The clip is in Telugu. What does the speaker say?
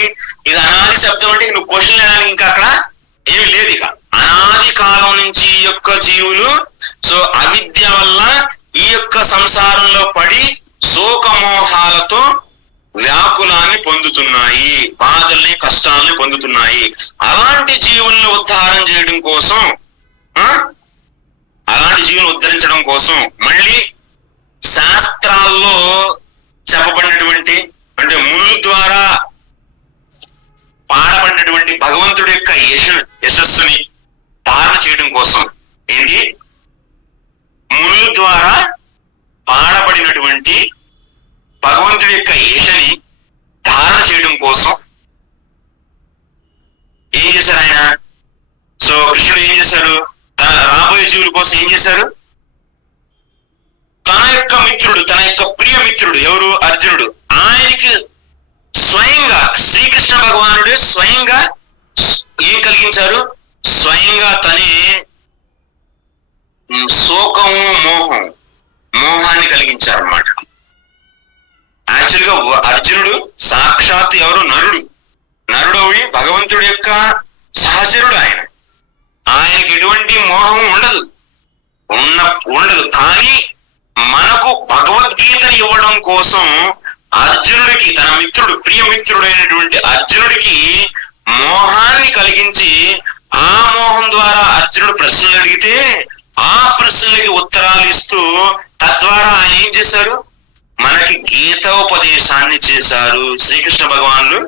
ఇది అనాది శబ్దం అంటే నువ్వు క్వశ్చన్ వేయడానికి ఇంకా అక్కడ ఏమి లేదు. ఇక అనాది కాలం నుంచి ఈ యొక్క జీవులు సో అవిద్య వల్ల ఈ యొక్క సంసారంలో పడి శోకమోహాలతో వ్యాకులాన్ని పొందుతున్నాయి, బాధల్ని కష్టాలని పొందుతున్నాయి. అలాంటి జీవుల్ని ఉద్ధారం చేయడం కోసం, అలాంటి జీవులను ఉద్ధరించడం కోసం మళ్ళీ శాస్త్రాల్లో చెప్పబడినటువంటి అంటే మునుల ద్వారా పాడబడినటువంటి భగవంతుడి యొక్క యశస్సుని ధారణ చేయడం కోసం, ఏంటి మునుల ద్వారా పాడబడినటువంటి భగవంతుడి యొక్క యశని ధారణ చేయడం కోసం ఏం చేశారు ఆయన? సో కృష్ణుడు ఏం చేశాడు? తన రాబోయే జీవుల కోసం ఏం చేశారు? తన యొక్క మిత్రుడు, తన యొక్క ప్రియ మిత్రుడు ఎవరు? అర్జునుడు. ఆయనకి స్వయంగా శ్రీకృష్ణ భగవానుడే స్వయంగా ఏం కలిగించారు? స్వయంగా తనే శోకము మోహాన్ని కలిగించారు అన్నమాట. యాక్చువల్గా అర్జునుడు సాక్షాత్ ఎవరు? నరుడవి భగవంతుడి యొక్క సహచరుడు. ఆయనకి ఎటువంటి మోహం ఉండదు. కానీ మనకు భగవద్గీతను ఇవ్వడం కోసం అర్జునుడికి, తన మిత్రుడు, ప్రియమిత్రుడైనటువంటి అర్జునుడికి మోహాన్ని కలిగించి ఆ మోహం ద్వారా అర్జునుడు ప్రశ్నలు అడిగితే ఆ ప్రశ్నలకి ఉత్తరాలు ఇస్తూ తద్వారా ఆయన ఏం చేశారు? మనకి గీతోపదేశాన్ని చేశారు శ్రీకృష్ణ భగవానులు.